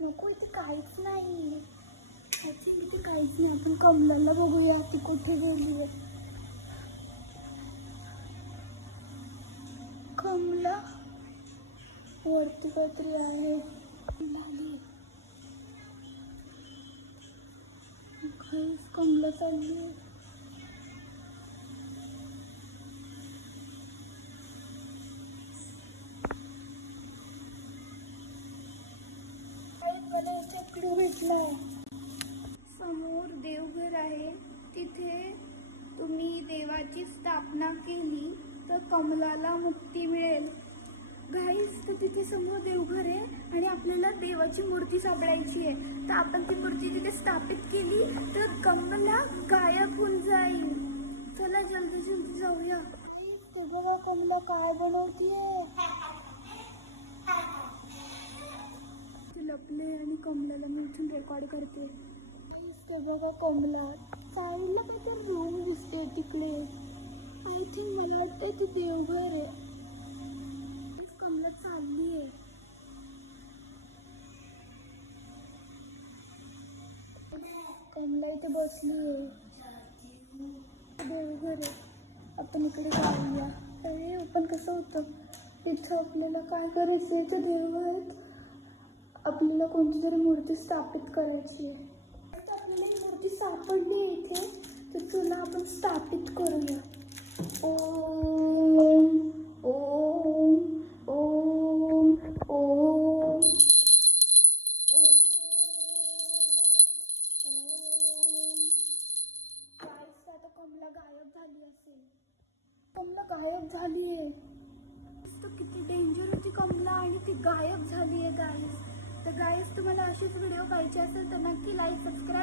नको, इथे काहीच नाही. आय थिंक इथे काहीच नाही. आपण कमलाला बघूया, ती कुठे गेली आहे. कमला वरती काहीतरी आहे. कमला चालली आहे. मला याचा क्लू भेटलाय. समोर देवघर आहे. तिथे तुम्ही देवाची स्थापना केली तर कमलाला मुक्ती मिळेल. गाईस, तर तिथे समोर देवघर आहे आणि आपल्याला देवाची मूर्ती सापडायची आहे. तर आपण ती मूर्ती तिथे स्थापित केली तर कमला गायब होऊन जाईल. चला जल्दी जल्दी जाऊया. ते बघा कमला काय बनवतीये. ती लपले आणि कमलाला मी इथून रेकॉर्ड करते. ते बघा कमला साईडला काहीतरी रूम दिसते तिकडे. आय थिंक मला वाटतंय ते देवघर आहे. कमला चालली आहे. कमला इथे बसली आहे. देवघर आहे. आपण इकडे जाऊया. अरे ओपन कसं होतं. इथं आपल्याला काय करायचं आहे. इथं देवघरात आपल्याला कोणती तरी मूर्ती स्थापित करायची आहे. आपल्याला ही मूर्ती सापडली आहे इथे. तर चला आपण स्थापित करूया. ओम ओम ओम ओम. आता कमला गायब झाली असेल. कमला गायब झाली आहे. किती डेंजर होती कमला आणि ती गायब झाली आहे गाईस. तर गाईस, तुम्हाला अशीच व्हिडिओ पाहिजे असेल तर नक्की लाईक सबस्क्राईब